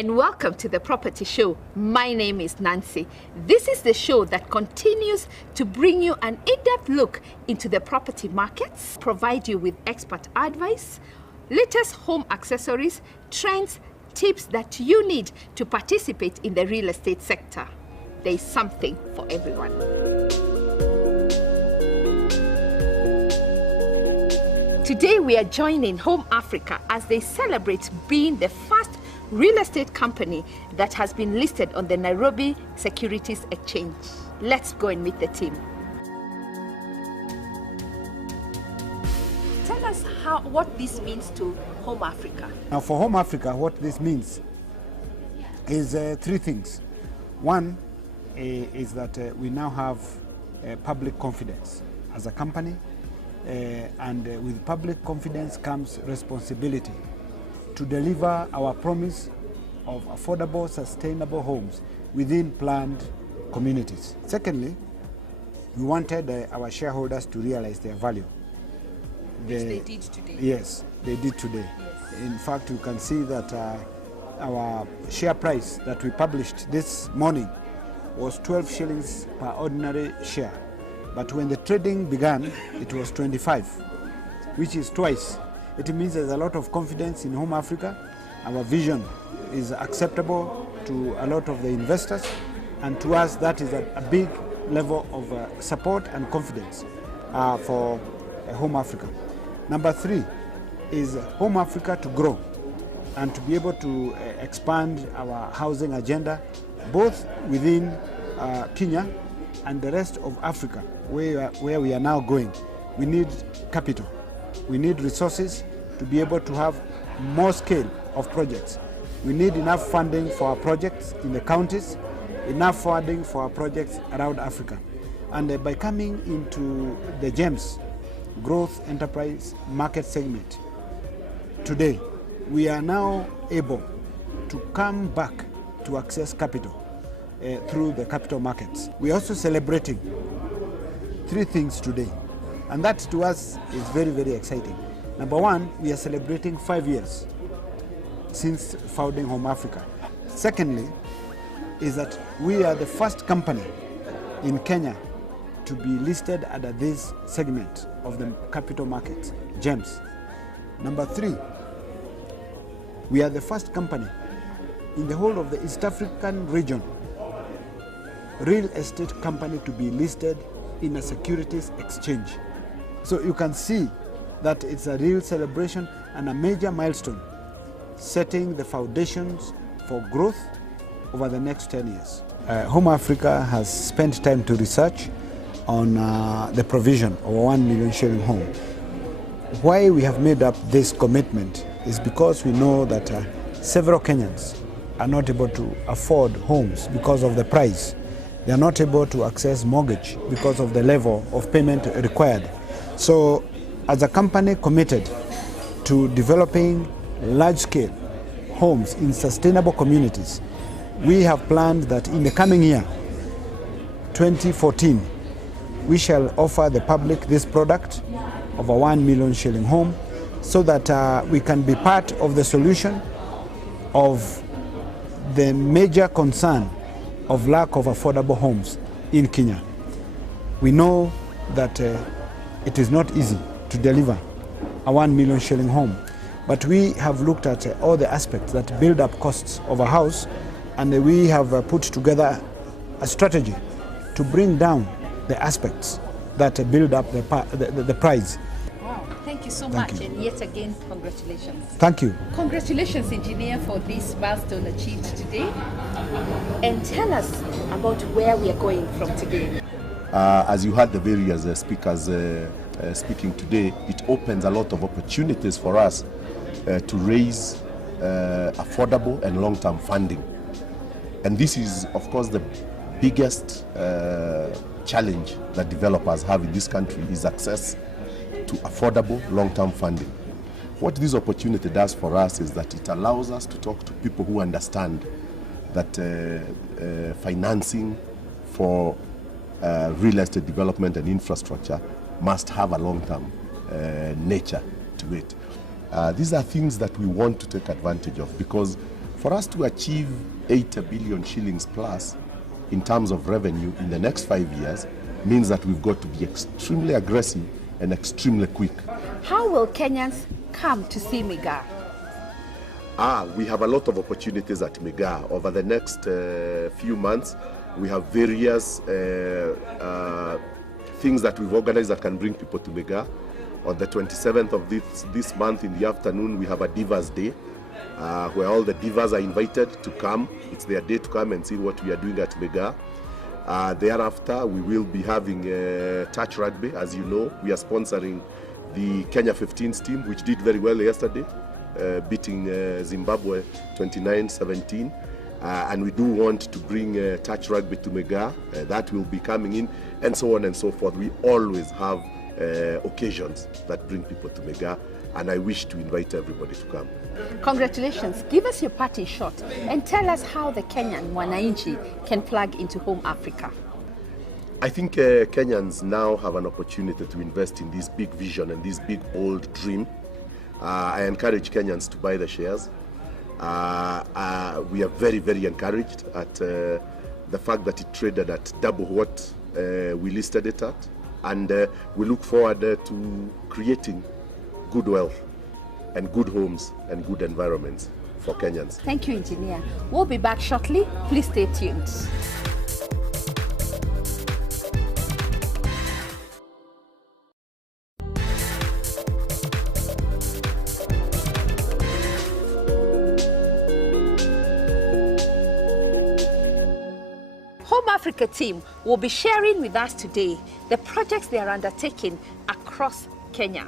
and welcome to the Property Show. My name is Nancy. This is the show that continues to bring you an in-depth look into the property markets, provide you with expert advice, latest home accessories, trends, tips that you need to participate in the real estate sector. There is something for everyone. Today we are joining Home Africa as they celebrate being the first real estate company that has been listed on the Nairobi Securities Exchange. Let's go and meet the team. Tell us what this means to Home Africa. Now for Home Africa, what this means is three things. One is that we now have public confidence as a company, and with public confidence comes responsibility to deliver our promise of affordable, sustainable homes within planned communities. Secondly, we wanted our shareholders to realize their value. Which they did today. Yes, they did today. Yes. In fact, you can see that our share price that we published this morning was 12 shillings per ordinary share. But when the trading began, it was 25, which is twice. It means there's a lot of confidence in Home Africa. Our vision is acceptable to a lot of the investors, and to us that is a big level of support and confidence for Home Africa. Number three is Home Africa to grow and to be able to expand our housing agenda both within Kenya and the rest of Africa, where we are now going. We need capital. We need resources to be able to have more scale of projects. We need enough funding for our projects in the counties, enough funding for our projects around Africa. And by coming into the GEMS, Growth Enterprise Market segment, today, we are now able to come back to access capital through the capital markets. We are also celebrating three things today, and that to us is very, very exciting. Number one, we are celebrating 5 years since founding Home Africa. Secondly, is that we are the first company in Kenya to be listed under this segment of the capital markets, GEMS. Number three, we are the first company in the whole of the East African region, real estate company to be listed in a securities exchange. So you can see that it's a real celebration and a major milestone, setting the foundations for growth over the next 10 years. Home Africa has spent time to research on the provision of a 1 million shilling home. Why we have made up this commitment is because we know that several Kenyans are not able to afford homes because of the price. They are not able to access mortgage because of the level of payment required. So as a company committed to developing large-scale homes in sustainable communities, we have planned that in the coming year, 2014, we shall offer the public this product of a 1 million shilling home so that we can be part of the solution of the major concern of lack of affordable homes in Kenya. We know that it is not easy to deliver a 1 million shilling home, but we have looked at all the aspects that build up costs of a house, and we have put together a strategy to bring down the aspects that build up the price. Wow, thank you so much, and yet again, congratulations. Thank you. Congratulations, engineer, for this milestone achieved today. And tell us about where we are going from today. As you heard the various speakers speaking today, it opens a lot of opportunities for us to raise affordable and long-term funding. And this is, of course, the biggest challenge that developers have in this country is access to affordable long-term funding. What this opportunity does for us is that it allows us to talk to people who understand that financing for real estate development and infrastructure must have a long-term nature to it. These are things that we want to take advantage of, because For us to achieve 80 billion shillings plus in terms of revenue in the next 5 years means that we've got to be extremely aggressive and extremely quick. How will Kenyans come to see Migaa? We have a lot of opportunities at Migaa. Over the next few months, we have various things that we've organized that can bring people to Migaa. On the 27th of this month in the afternoon, we have a Divas Day, where all the divas are invited to come. It's their day to come and see what we are doing at Migaa. Thereafter, we will be having touch rugby. As you know, we are sponsoring the Kenya 15s team, which did very well yesterday, beating Zimbabwe 29-17. And we do want to bring touch rugby to Migaa. That will be coming in, and so on and so forth. We always have occasions that bring people to Migaa, and I wish to invite everybody to come. Congratulations. Give us your parting shot and tell us how the Kenyan Mwananchi can plug into Home Africa. I think Kenyans now have an opportunity to invest in this big vision and this big old dream. I encourage Kenyans to buy the shares. We are very, very encouraged at the fact that it traded at double what we listed it at. And we look forward to creating good wealth and good homes and good environments for Kenyans. Thank you, Engineer. We'll be back shortly. Please stay tuned. Home Africa team will be sharing with us today the projects they are undertaking across Kenya.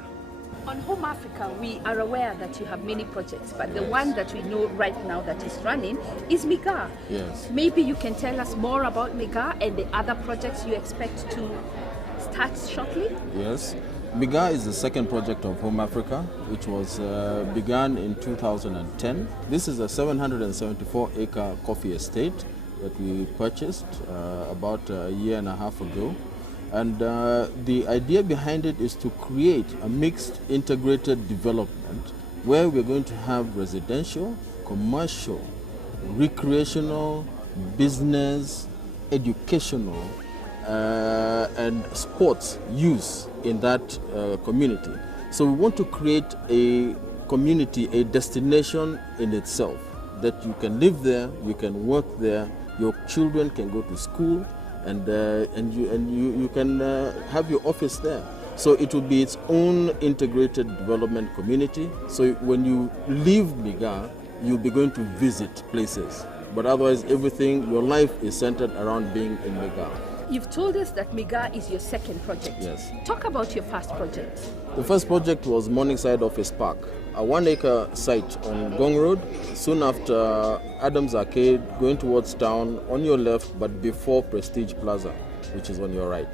On Home Africa, we are aware that you have many projects, but the one that we know right now that is running is Migaa. Yes. Maybe you can tell us more about Migaa and the other projects you expect to start shortly? Yes. Migaa is the second project of Home Africa, which was begun in 2010. This is a 774-acre coffee estate that we purchased about a year and a half ago. And the idea behind it is to create a mixed integrated development where we're going to have residential, commercial, recreational, business, educational, and sports use in that community. So we want to create a community, a destination in itself, that you can live there, you can work there, your children can go to school, and you can have your office there. So it will be its own integrated development community. So when you leave Migaa, you'll be going to visit places. But otherwise, everything, your life is centered around being in Migaa. You've told us that Migaa is your second project. Yes. Talk about your first project. The first project was Morningside Office Park, a 1-acre site on Gong Road, soon after Adams Arcade, going towards town, on your left, but before Prestige Plaza, which is on your right.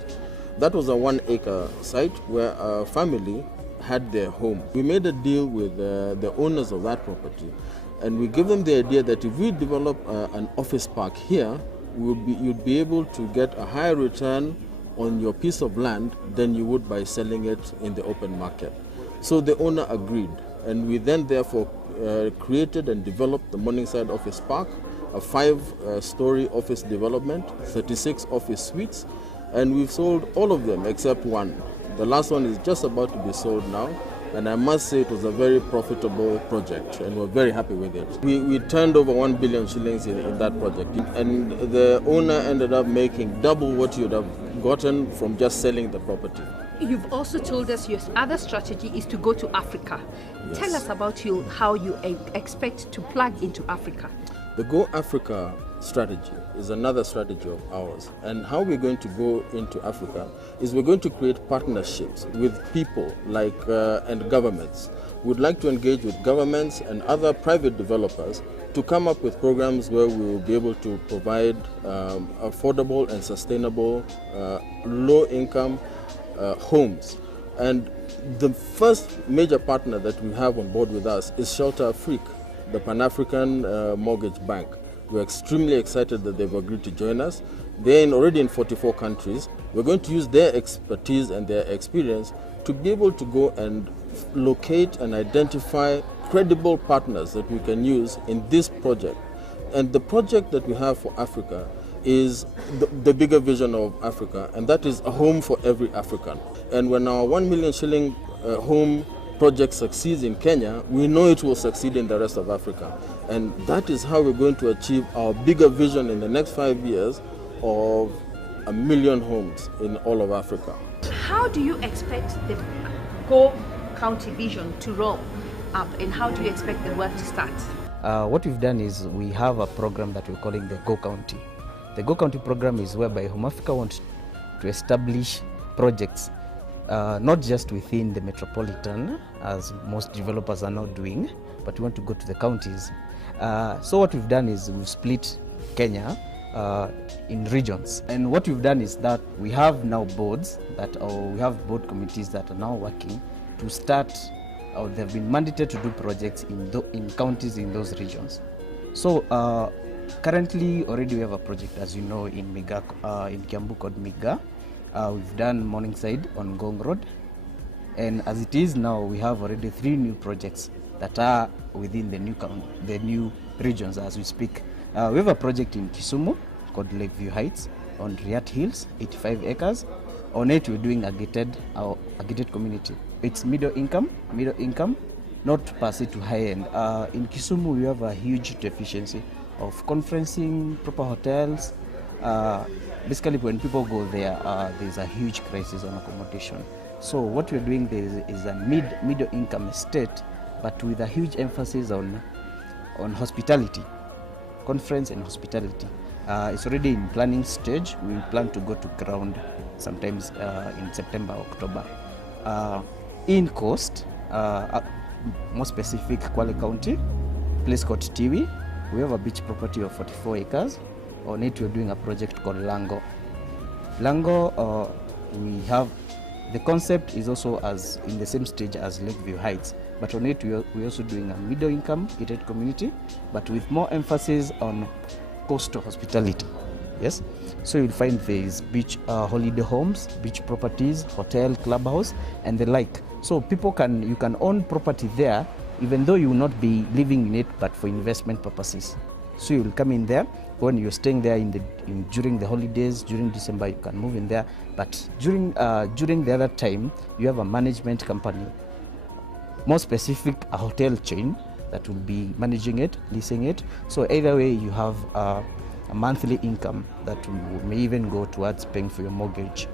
That was a 1-acre site where a family had their home. We made a deal with the owners of that property, and we gave them the idea that if we develop an office park here, you'd be able to get a higher return on your piece of land than you would by selling it in the open market. So the owner agreed, and we then therefore created and developed the Morningside Office Park, a 5-story office development, 36 office suites, and we've sold all of them except one. The last one is just about to be sold now, and I must say it was a very profitable project, and we're very happy with it. We turned over 1 billion shillings in that project, and the owner ended up making double what you'd have gotten from just selling the property. You've also told us your other strategy is to go to Africa. Yes. Tell us about how you expect to plug into Africa. The Go Africa strategy is another strategy of ours. And how we're going to go into Africa is we're going to create partnerships with people and governments. We'd like to engage with governments and other private developers to come up with programs where we will be able to provide affordable and sustainable low-income homes. And the first major partner that we have on board with us is Shelter Afrique, the Pan-African Mortgage Bank. We're extremely excited that they've agreed to join us. They're already in 44 countries. We're going to use their expertise and their experience to be able to go and locate and identify credible partners that we can use in this project. And the project that we have for Africa is the bigger vision of Africa, and that is a home for every African. And when our 1 million shilling home project succeeds in Kenya, we know it will succeed in the rest of Africa. And that is how we're going to achieve our bigger vision in the next 5 years of 1 million homes in all of Africa. How do you expect the Go County vision to roll up, and how do you expect the work to start? What we've done is we have a program that we're calling the Go County. The Go County program is whereby Home Africa wants to establish projects not just within the metropolitan, as most developers are now doing, but we want to go to the counties. So what we've done is we've split Kenya in regions, and what we've done is that we have now boards we have board committees that are now working to start, or they've been mandated to do projects in counties in those regions. So currently already we have a project, as you know, in Miga, in Kiambu called Miga. We've done Morningside on Gong Road, and as it is now, we have already 3 new projects that are within the new regions as we speak. We have a project in Kisumu called Lakeview Heights on Riat Hills, 85 acres. On it, we're doing a gated community. It's middle income, not per se to high end. In Kisumu, we have a huge deficiency of conferencing, proper hotels. Basically, when people go there, there's a huge crisis on accommodation. So what we're doing there is a middle income estate, but with a huge emphasis on hospitality, conference and hospitality. It's already in planning stage. We plan to go to ground sometimes in September, October. In Coast, more specific, Kwale County, place called Tiwi. We have a beach property of 44 acres. On it, we're doing a project called Lango. Lango, we have, the concept is also as in the same stage as Lakeview Heights, but on it, we're also doing a middle income gated community, but with more emphasis on coastal hospitality. Yes, so you'll find there's beach holiday homes, beach properties, hotel, clubhouse, and the like. So you can own property there, even though you will not be living in it, but for investment purposes. So you'll come in there when you're staying there during the holidays, during December, you can move in there. But during the other time, you have a management company, more specific, a hotel chain that will be managing it, leasing it. So either way, you have a monthly income that may even go towards paying for your mortgage.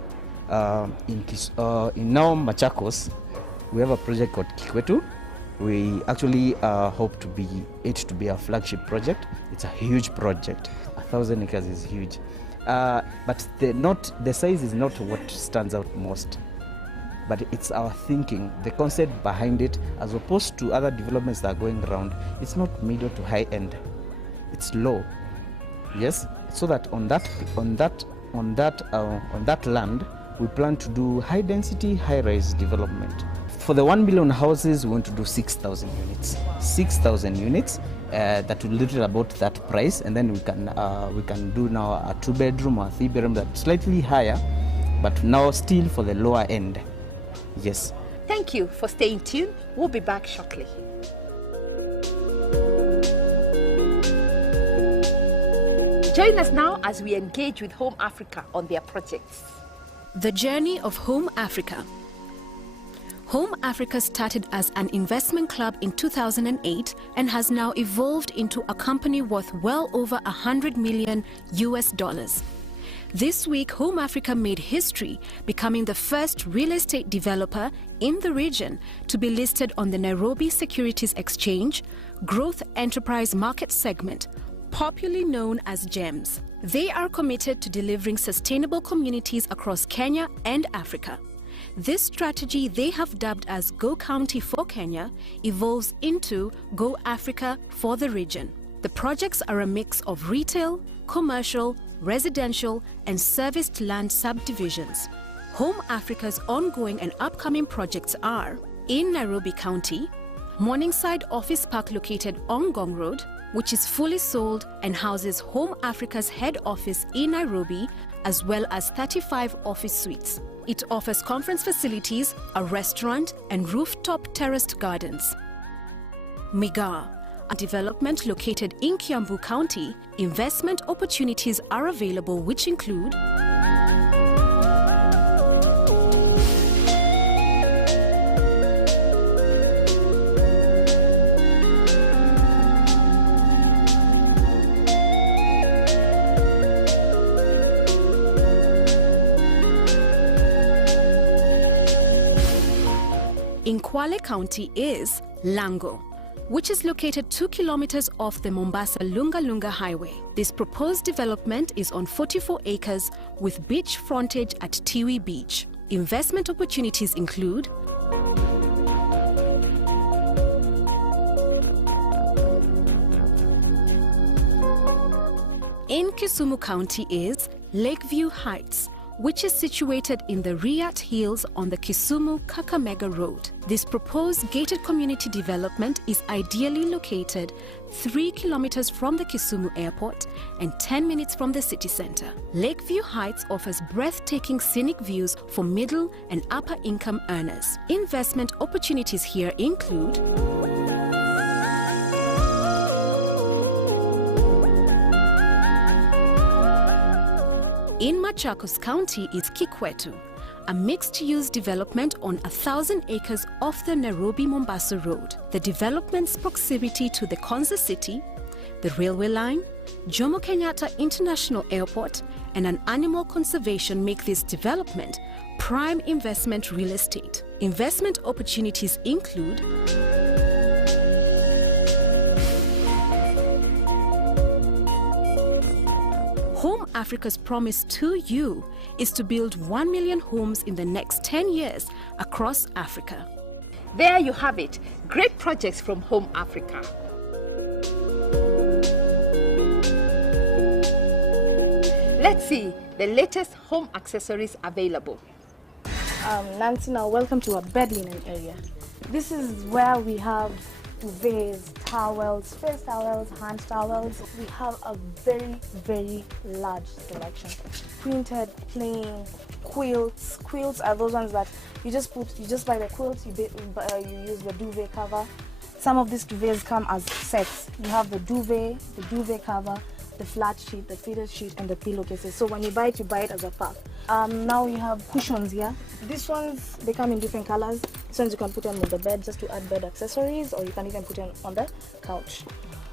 In now Machakos, we have a project called Kikwetu. We actually hope to be a flagship project. It's a huge project. 1,000 acres is huge, but the size is not what stands out most. But it's our thinking, the concept behind it, as opposed to other developments that are going around. It's not middle to high end; it's low. Yes, so that on that land, we plan to do high density, high rise development. For the 1 million houses, we want to do 6,000 units. 6,000 units that will literally about that price, and then we can do now a 2-bedroom or a 3-bedroom that's slightly higher, but now still for the lower end. Yes. Thank you for staying tuned. We'll be back shortly. Join us now as we engage with Home Africa on their projects. The journey of Home Africa. Home Africa started as an investment club in 2008 and has now evolved into a company worth well over $100 million. This week, Home Africa made history, becoming the first real estate developer in the region to be listed on the Nairobi Securities Exchange, Growth Enterprise Market Segment, popularly known as GEMS. They are committed to delivering sustainable communities across Kenya and Africa. This strategy they have dubbed as Go County for Kenya evolves into Go Africa for the region. The projects are a mix of retail, commercial, residential, and serviced land subdivisions. Home Africa's ongoing and upcoming projects are in Nairobi County, Morningside Office Park located on Gong Road, which is fully sold and houses Home Africa's head office in Nairobi, as well as 35 office suites. It offers conference facilities, a restaurant, and rooftop terraced gardens. Migar, a development located in Kiambu County. Investment opportunities are available, which include in Kwale County is Lango, which is located 2 kilometers off the Mombasa Lunga Lunga Highway. This proposed development is on 44 acres with beach frontage at Tiwi Beach. Investment opportunities include in Kisumu County is Lakeview Heights, which is situated in the Riat Hills on the Kisumu-Kakamega Road. This proposed gated community development is ideally located 3 kilometers from the Kisumu Airport and 10 minutes from the city center. Lakeview Heights offers breathtaking scenic views for middle and upper income earners. Investment opportunities here include in Machakos County is Kikwetu, a mixed-use development on 1,000 acres off the Nairobi-Mombasa Road. The development's proximity to the Konza City, the railway line, Jomo Kenyatta International Airport, and an animal conservation make this development prime investment real estate. Investment opportunities include Home Africa's promise to you is to build 1 million homes in the next 10 years across Africa. There you have it, great projects from Home Africa. Let's see the latest home accessories available. Nancy, now welcome to our bed linen area. This is where we have duvets, towels, face towels, hand towels. We have a very, very large selection. Printed, plain, quilts. Quilts are those ones that you just buy the quilts, you use the duvet cover. Some of these duvets come as sets. You have the duvet cover, the flat sheet, the fitted sheet, and the pillowcases. So when you buy it as a pack. Now you have cushions here. These ones, they come in different colors. These ones you can put them on the bed just to add bed accessories, or you can even put them on the couch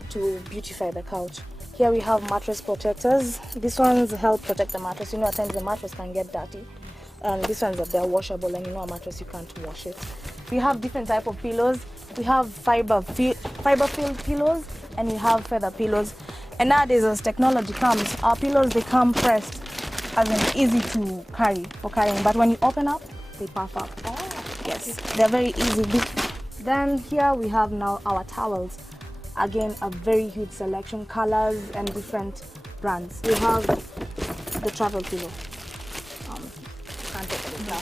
to beautify the couch. Here we have mattress protectors. These ones help protect the mattress. You know, at times the mattress can get dirty. And these ones they're washable, and you know a mattress you can't wash it. We have different type of pillows. We have fiber-filled pillows, and we have feather pillows. And nowadays, as technology comes, our pillows, they come pressed, as in easy to carry for carrying. But when you open up, they puff up. Oh. Yes, they're very easy. Then here we have now our towels. Again, a very huge selection, colors and different brands. We have the travel pillow. Can't take it now.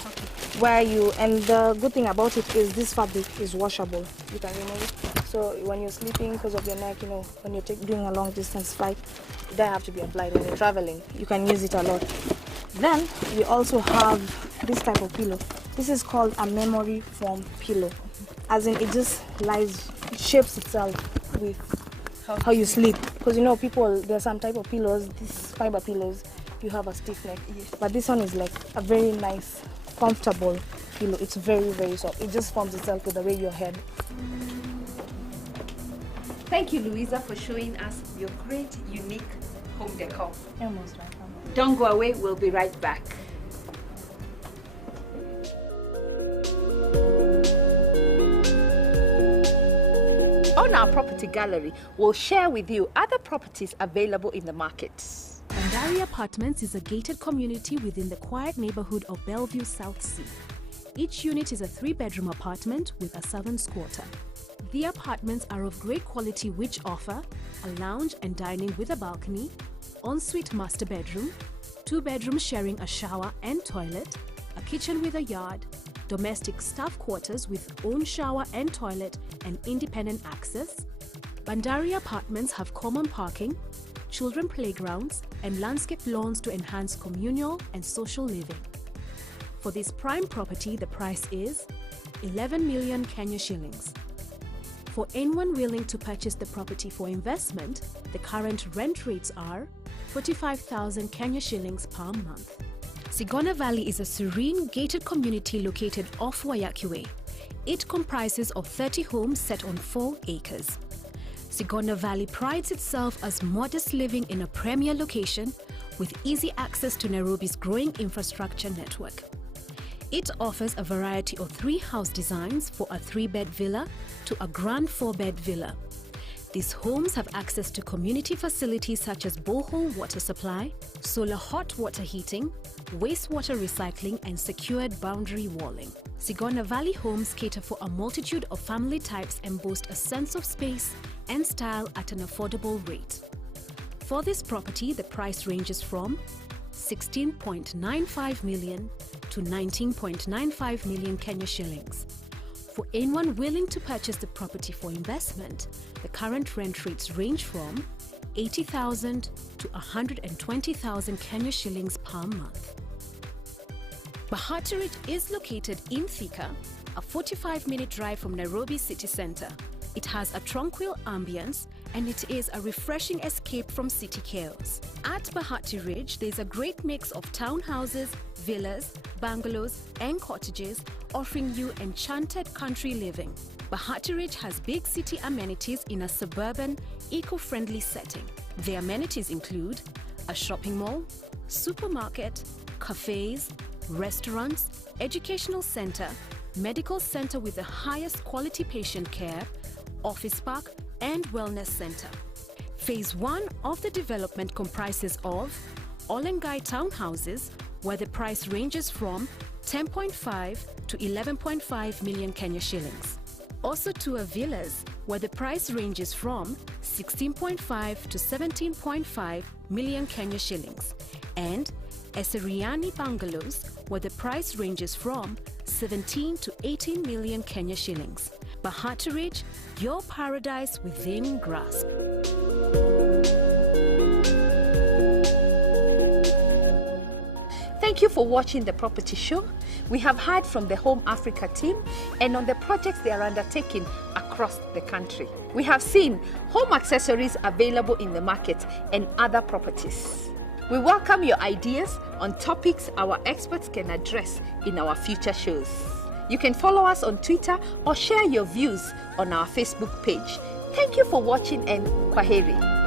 And the good thing about it is this fabric is washable. You can remove it. So when you're sleeping, because of your neck, you know, when you're doing a long distance flight, it doesn't have to be applied. When you're traveling, you can use it a lot. Then we also have this type of pillow. This is called a memory foam pillow. As in, it just it shapes itself with how you sleep. Because you know, there's some type of pillows, these fiber pillows, you have a stiff neck. Yes. But this one is like a very nice, comfortable pillow. It's very, very soft. It just forms itself with the way your head. Thank you, Louisa, for showing us your great, unique home decor. You're most welcome. Don't go away, we'll be right back. On our property gallery, we'll share with you other properties available in the market. Bandari Apartments is a gated community within the quiet neighborhood of Bellevue, South Sea. Each unit is a 3-bedroom apartment with a servant's quarter. The apartments are of great quality, which offer a lounge and dining with a balcony, ensuite master bedroom, 2 bedrooms sharing a shower and toilet, a kitchen with a yard, domestic staff quarters with own shower and toilet and independent access. Bandari Apartments have common parking, children playgrounds, and landscape lawns to enhance communal and social living. For this prime property, the price is 11 million Kenya shillings. For anyone willing to purchase the property for investment, the current rent rates are 45,000 Kenya shillings per month. Sigona Valley is a serene gated community located off Wayaki Way. It comprises of 30 homes set on 4 acres. Sigona Valley prides itself as modest living in a premier location with easy access to Nairobi's growing infrastructure network. It offers a variety of 3-house designs for a 3-bed villa to a grand 4-bed villa. These homes have access to community facilities such as borehole water supply, solar hot water heating, wastewater recycling, and secured boundary walling. Sigona Valley homes cater for a multitude of family types and boast a sense of space and style at an affordable rate. For this property, the price ranges from 16.95 million to 19.95 million Kenya shillings. For anyone willing to purchase the property for investment, the current rent rates range from 80,000 to 120,000 Kenya shillings per month. Bahati Ridge is located in Thika, a 45-minute drive from Nairobi city centre. It has a tranquil ambience and it is a refreshing escape from city chaos. At Bahati Ridge, there's a great mix of townhouses, villas, bungalows and cottages offering you enchanted country living. Bahati Ridge has big city amenities in a suburban, eco-friendly setting. The amenities include a shopping mall, supermarket, cafes, restaurants, educational center, medical center with the highest quality patient care, office park, and wellness center. Phase 1 of the development comprises of Olengai townhouses, where the price ranges from 10.5 to 11.5 million Kenya shillings. Also Tua villas, where the price ranges from 16.5 to 17.5 million Kenya shillings. And Esseriani bungalows, where the price ranges from 17 to 18 million Kenya shillings. Bahati Ridge, your paradise within grasp. Thank you for watching the property show. We have heard from the Home Africa team and on the projects they are undertaking across the country. We have seen home accessories available in the market and other properties. We welcome your ideas on topics our experts can address in our future shows. You can follow us on Twitter or share your views on our Facebook page. Thank you for watching and kwaheri.